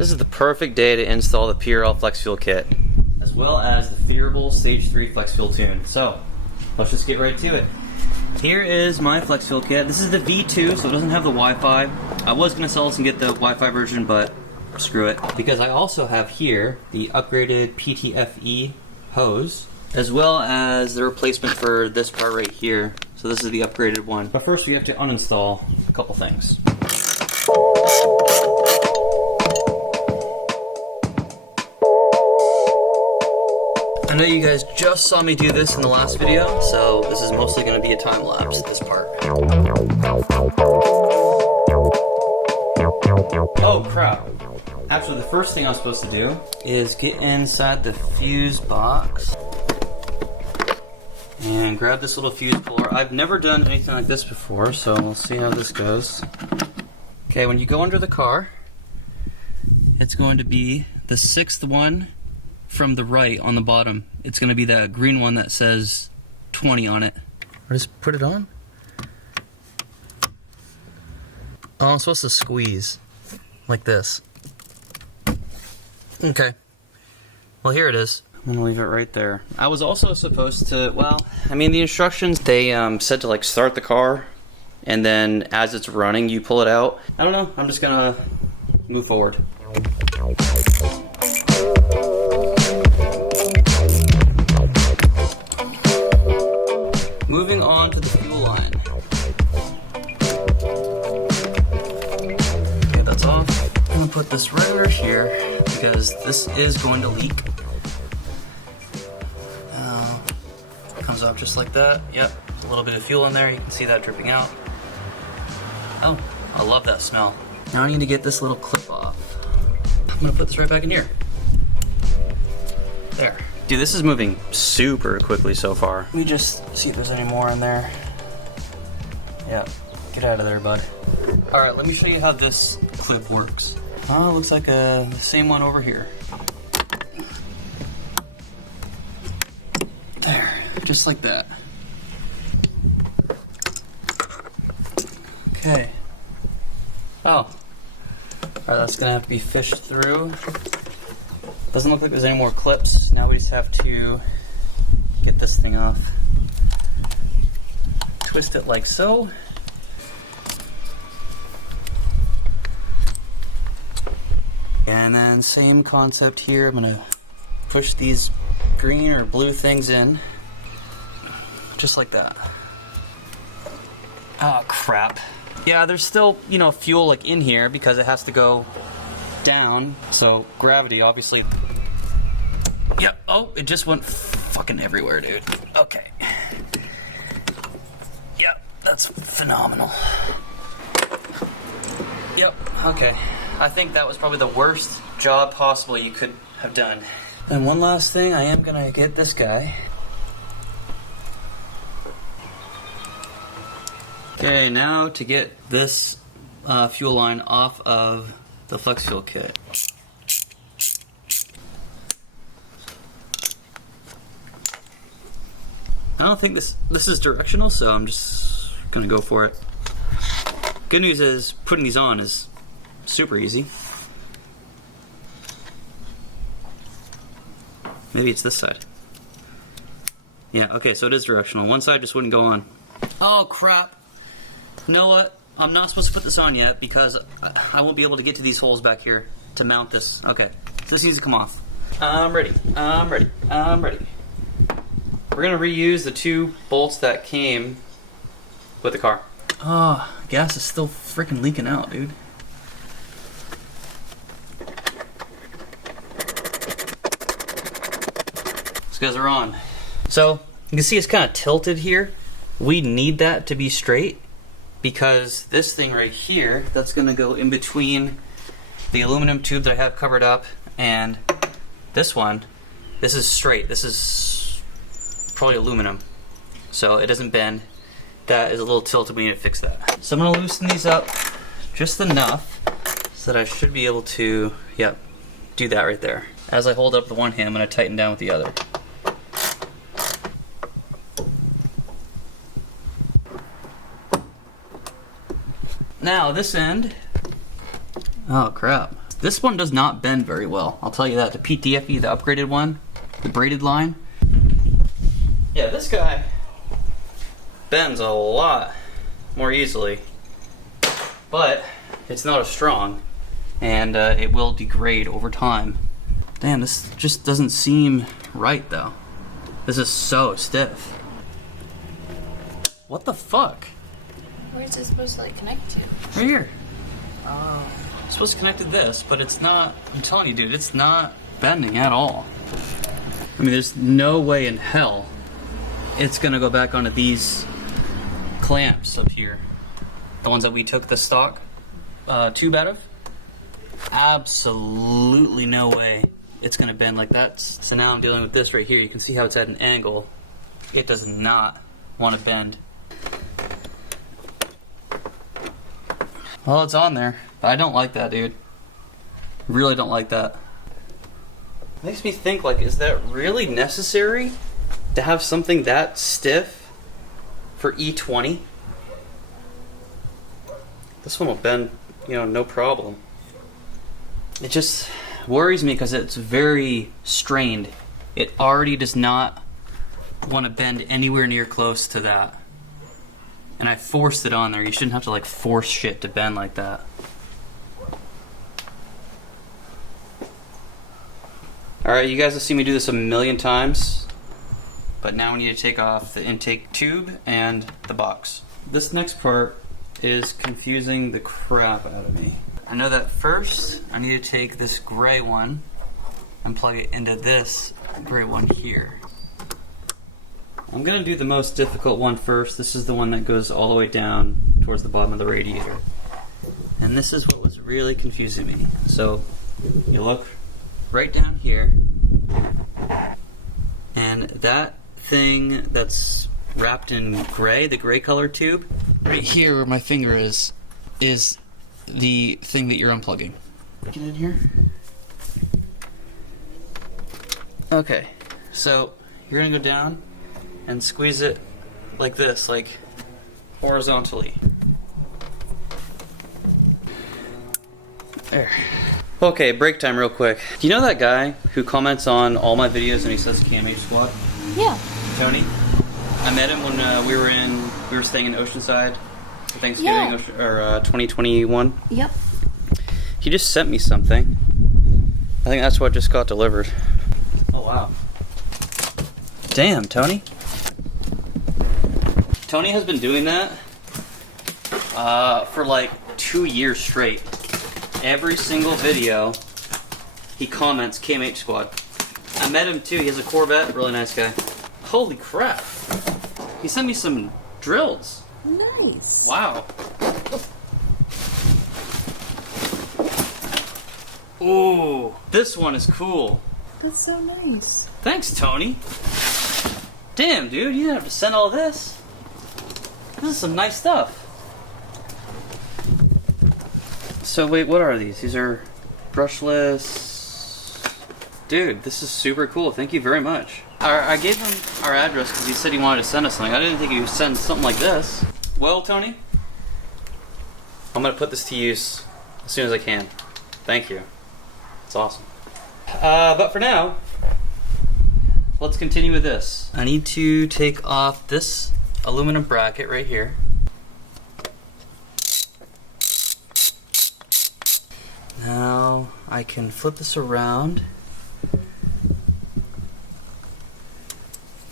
This is the perfect day to install the PRL Flex Fuel Kit, as well as the Phearable Stage 3 Flex Fuel Tune. So, let's just get right to it. Here is my Flex Fuel Kit. This is the V2, so it doesn't have the Wi-Fi. I was going to sell this and get the Wi-Fi version, but screw it. Because I also have here the upgraded PTFE hose, as well as the replacement for this part right here. So this is the upgraded one. But first we have to uninstall a couple things. I know you guys just saw me do this in the last video, so this is mostly going to be a time lapse, this part. Oh crap. Actually, the first thing I'm supposed to do is get inside the fuse box and grab this little fuse puller. I've never done anything like this before, so we'll see how this goes. Okay, when you go under the car, it's going to be the 6th one from the right on the bottom. It's going to be that green one that says 20 on it. I just put it on? Oh, I'm supposed to squeeze like this. Okay. Well, here it is. I'm gonna leave it right there. I was also supposed to, well, I mean, the instructions, they said to like start the car, and then as it's running, you pull it out. I don't know, I'm just gonna move forward. Moving on to the fuel line. Okay, that's off. I'm gonna put this right over here because this is going to leak. Comes off just like that. Yep, a little bit of fuel in there. You can see that dripping out. Oh, I love that smell. Now I need to get this little clip off. I'm gonna put this right back in here. There. Dude, this is moving super quickly so far. Let me just see if there's any more in there. Yep, get out of there, bud. All right, let me show you how this clip works. Oh, it looks like the same one over here. There, just like that. Okay. Oh. All right, that's gonna have to be fished through. Doesn't look like there's any more clips. Now we just have to get this thing off. Twist it like so. And then same concept here. I'm gonna push these green or blue things in. Just like that. Oh crap. Yeah, there's still, you know, fuel like in here because it has to go down. So gravity, obviously. Yep, oh, it just went fucking everywhere, dude. Okay. Yep, that's phenomenal. Yep, okay. I think that was probably the worst job possible you could have done. And one last thing, I am gonna get this guy. Okay, now to get this fuel line off of the Flex Fuel Kit. I don't think this is directional, so I'm just gonna go for it. Good news is putting these on is super easy. Maybe it's this side. Yeah, okay, so it is directional. One side just wouldn't go on. Oh crap. You know what? I'm not supposed to put this on yet because I won't be able to get to these holes back here to mount this. Okay, so this needs to come off. I'm ready. We're gonna reuse the 2 bolts that came with the car. Oh, gas is still freaking leaking out, dude. These guys are on. So, you can see it's kind of tilted here. We need that to be straight because this thing right here, that's gonna go in between the aluminum tube that I have covered up and this one. This is straight. This is probably aluminum, so it doesn't bend. That is a little tilted. We need to fix that. So I'm gonna loosen these up just enough so that I should be able to, yep, do that right there. As I hold up the one hand, I'm gonna tighten down with the other. Now this end, oh crap, This one does not bend very well, I'll tell you that. The PTFE, the upgraded one, the braided line. Yeah, this guy bends a lot more easily, but it's not as strong, and it will degrade over time. Damn, this just doesn't seem right though. This is so stiff. What the fuck? Where's it supposed to like connect to? Right here. Oh. It's supposed to connect to this, but it's not. I'm telling you, dude, it's not bending at all. I mean, there's no way in hell it's gonna go back onto these clamps up here. The ones that we took the stock tube out of. Absolutely no way it's gonna bend like that. So now I'm dealing with this right here. You can see how it's at an angle. It does not want to bend. Well, it's on there. But I don't like that, dude. Really don't like that. Makes me think, like, is that really necessary to have something that stiff for E20? This one will bend, you know, no problem. It just worries me because it's very strained. It already does not want to bend anywhere near close to that. And I forced it on there. You shouldn't have to like force shit to bend like that. Alright, you guys have seen me do this a million times, but now we need to take off the intake tube and the box. This next part is confusing the crap out of me. I know that first I need to take this gray one and plug it into this gray one here. I'm gonna do the most difficult one first. This is the one that goes all the way down towards the bottom of the radiator. And this is what was really confusing me. So you look right down here, and that thing that's wrapped in gray, the gray color tube, right here where my finger is the thing that you're unplugging. Get in here. Okay, so you're gonna go down and squeeze it like this, like horizontally. There. Okay, break time real quick. Do you know that guy who comments on all my videos and he says KMH Squad? Yeah. Tony? I met him when we were staying in Oceanside for Thanksgiving, Yeah. 2021. Yep. He just sent me something. I think that's what just got delivered. Oh wow. Damn, Tony. Tony has been doing that for like 2 years straight. Every single video, he comments KMH Squad. I met him too. He has a Corvette. Really nice guy. Holy crap. He sent me some drills. Nice. Wow. Ooh, this one is cool. That's so nice. Thanks, Tony. Damn, dude, you didn't have to send all this. This is some nice stuff. So wait, what are these? These are brushless. Dude, this is super cool. Thank you very much. I gave him our address because he said he wanted to send us something. I didn't think he would send something like this. Well, Tony, I'm gonna put this to use as soon as I can. Thank you. It's awesome. But for now, let's continue with this. I need to take off this aluminum bracket right here. Now I can flip this around.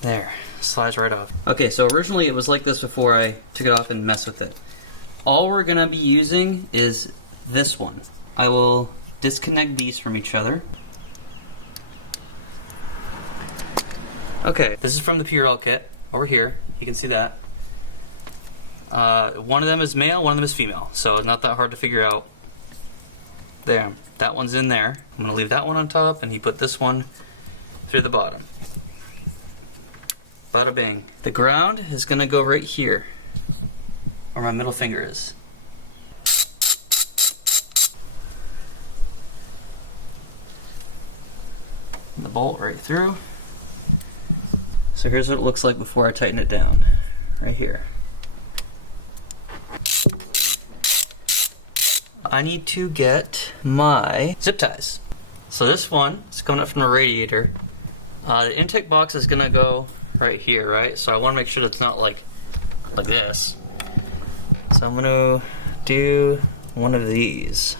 There, slides right off. Okay, so originally it was like this before I took it off and messed with it. All we're gonna be using is this one. I will disconnect these from each other. Okay, this is from the PRL kit over here. You can see that. One of them is male, one of them is female, so it's not that hard to figure out. There, that one's in there. I'm gonna leave that one on top, and he put this one through the bottom. Bada bing. The ground is gonna go right here, where my middle finger is. The bolt right through. So here's what it looks like before I tighten it down, right here. I need to get my zip ties. So this one is coming up from the radiator. The intake box is gonna go right here, right? So I wanna make sure that it's not like this. So I'm gonna do one of these.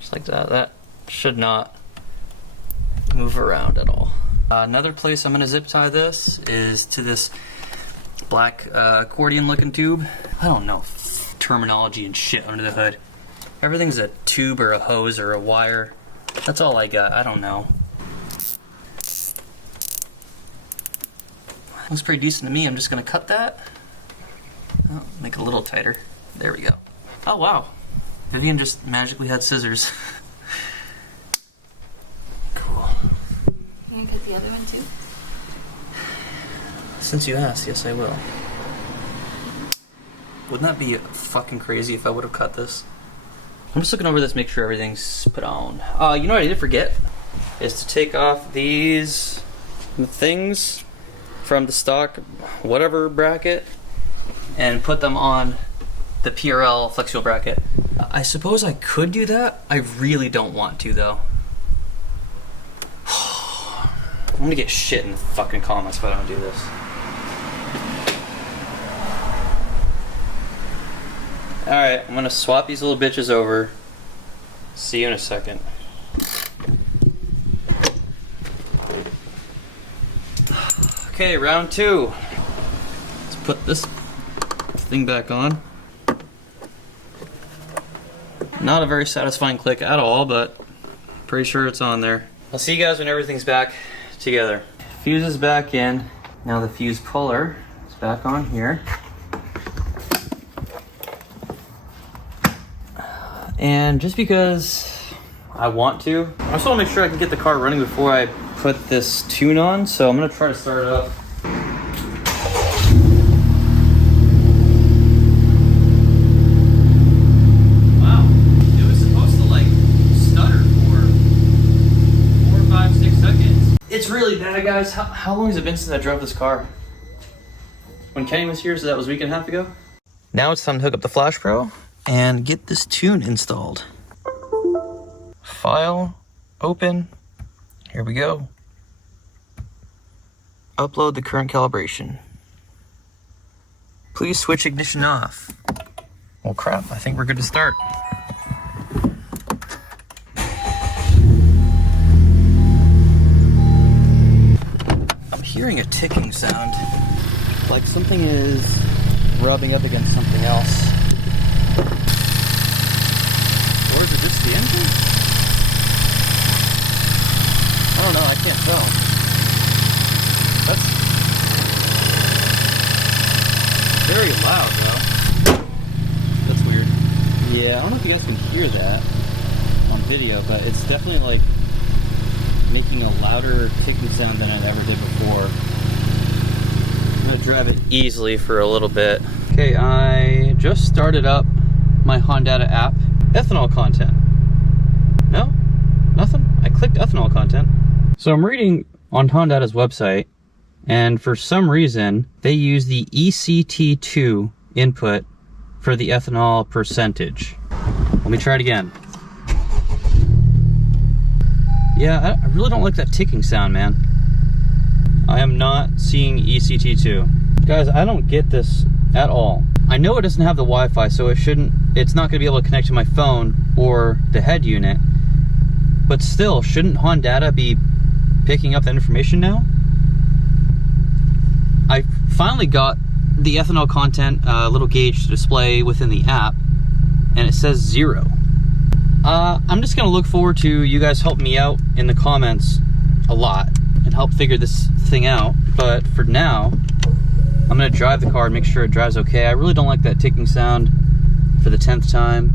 Just like that. That should not move around at all. Another place I'm gonna zip tie this is to this black accordion looking tube. I don't know terminology and shit under the hood. Everything's a tube or a hose or a wire. That's all I got. I don't know. Looks pretty decent to me. I'm just gonna cut that. Oh, make it a little tighter. There we go. Oh wow. Vivian just magically had scissors. Cool. You gonna cut the other one too? Since you asked, yes I will. Wouldn't that be fucking crazy if I would have cut this? I'm just looking over this, make sure everything's put on. You know what I did forget? Is to take off these things from the stock whatever bracket and put them on the PRL flex wheel bracket. I suppose I could do that. I really don't want to though. I'm gonna get shit in the fucking comments if I don't do this. Alright, I'm gonna swap these little bitches over. See you in a second. Okay, round two. Let's put this thing back on. Not a very satisfying click at all, but pretty sure it's on there. I'll see you guys when everything's back together. Fuse is back in. Now the fuse puller is back on here. And just because I want to, I just want to make sure I can get the car running before I put this tune on, so I'm going to try to start it up. Wow, it was supposed to like stutter for 4, 5, 6 seconds. It's really bad, guys. How long has it been since I drove this car? When Kenny was here, so that was a week and a half ago. Now it's time to hook up the Flashpro and get this tune installed. File, open, here we go. Upload the current calibration. Please switch ignition off. Well crap, I think we're good to start. I'm hearing a ticking sound, like something is rubbing up against something else. Or is it just the engine? I don't know, I can't tell. That's very loud though. That's weird. Yeah, I don't know if you guys can hear that on video, but it's definitely like making a louder ticking sound than I've ever did before. I'm gonna drive it easily for a little bit. Okay, I just started up my Hondata app. Ethanol content. No? Nothing? I clicked ethanol content. So I'm reading on Hondata's website, and for some reason, they use the ECT2 input for the ethanol percentage. Let me try it again. Yeah, I really don't like that ticking sound, man. I am not seeing ECT2. Guys, I don't get this at all. I know it doesn't have the Wi-Fi, so it's not gonna be able to connect to my phone or the head unit, but still, shouldn't Hondata be picking up that information now? I finally got the ethanol content little gauge to display within the app, and it says 0. I'm just gonna look forward to you guys helping me out in the comments a lot and help figure this thing out, but for now, I'm gonna drive the car and make sure it drives okay. I really don't like that ticking sound for the 10th time.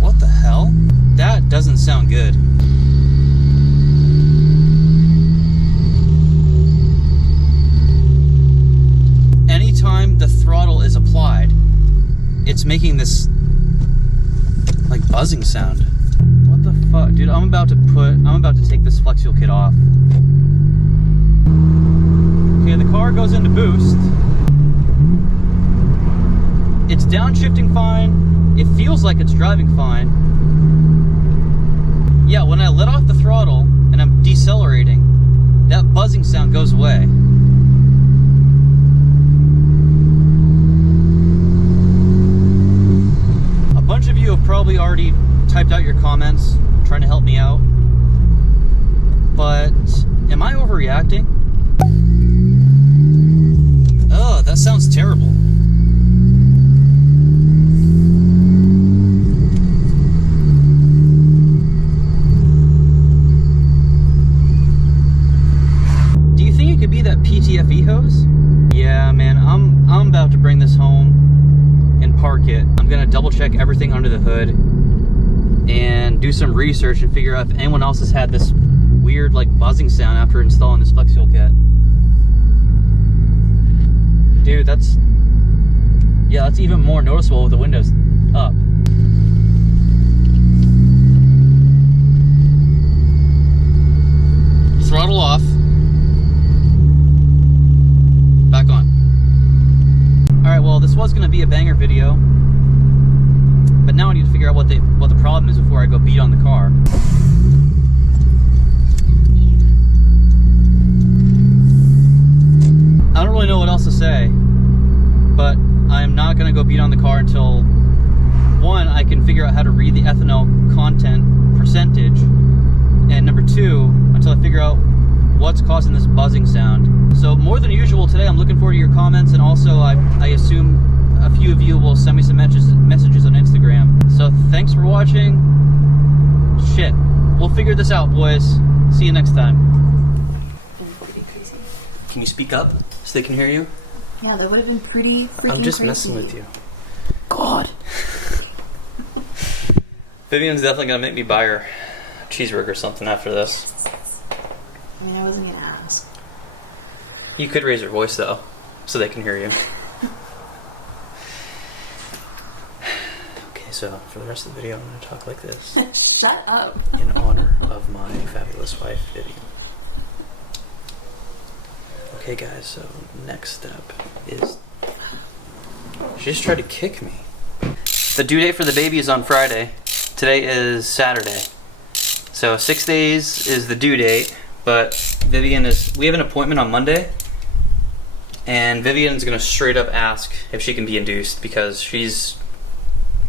What the hell? That doesn't sound good. Anytime the throttle is applied, it's making this like buzzing sound. What the fuck? fuck, dude? I'm about to take this flex fuel kit off. Okay, the car goes into boost. It's downshifting fine. It feels like it's driving fine. Yeah, when I let off the throttle and I'm decelerating, that buzzing sound goes away. A bunch of you have probably already typed out your comments trying to help me out, but am I overreacting? Oh, that sounds terrible. Do you think it could be that PTFE hose? Yeah, man, I'm about to bring this home and park it. I'm gonna double check everything under the hood and do some research and figure out if anyone else has had this weird like buzzing sound after installing this flex fuel kit. Dude, that's even more noticeable with the windows up. Throttle off. Back on. Alright, well, this was gonna be a banger video, but now I need to figure out what the problem is before I go beat on the car. I don't really know what else to say, but I'm not going to go beat on the car until, one, I can figure out how to read the ethanol content percentage, and number two, until I figure out what's causing this buzzing sound. So more than usual today, I'm looking forward to your comments, and also I assume a few of you will send me some messages on Instagram. So thanks for watching. Shit, we'll figure this out, boys. See you next time. Can you speak up so they can hear you? Yeah, that would have been pretty freaking I'm just crazy. messing with you. God. Vivian's definitely gonna make me buy her a cheeseburger or something after this. I mean, I wasn't gonna ask. You could raise your voice though, so they can hear you. Okay, so for the rest of the video, I'm gonna talk like this. Shut up. In honor of my fabulous wife, Vivian. Okay guys, so next step is... She just tried to kick me. The due date for the baby is on Friday. Today is Saturday. So 6 days is the due date, but Vivian we have an appointment on Monday, and Vivian's gonna straight up ask if she can be induced because she's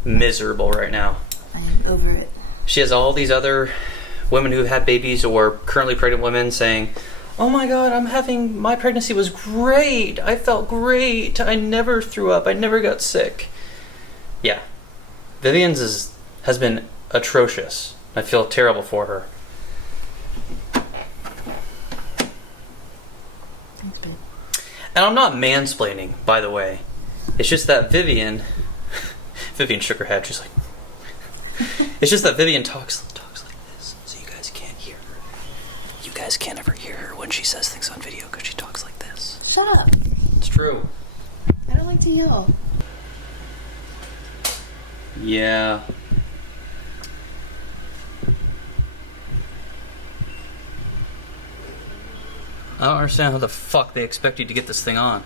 miserable right now. I'm over it. She has all these other women who've had babies or currently pregnant women saying, oh my god, my pregnancy was great. I felt great. I never threw up. I never got sick. Yeah. Vivian's has been atrocious. I feel terrible for her. And I'm not mansplaining, by the way. It's just that Vivian shook her head. She's like, it's just that Vivian talks like this, so you guys can't hear her. You guys can't ever hear her when she says things on video because she talks like this. Shut up. It's true. I don't like to yell. Yeah. I don't understand how the fuck they expect you to get this thing on.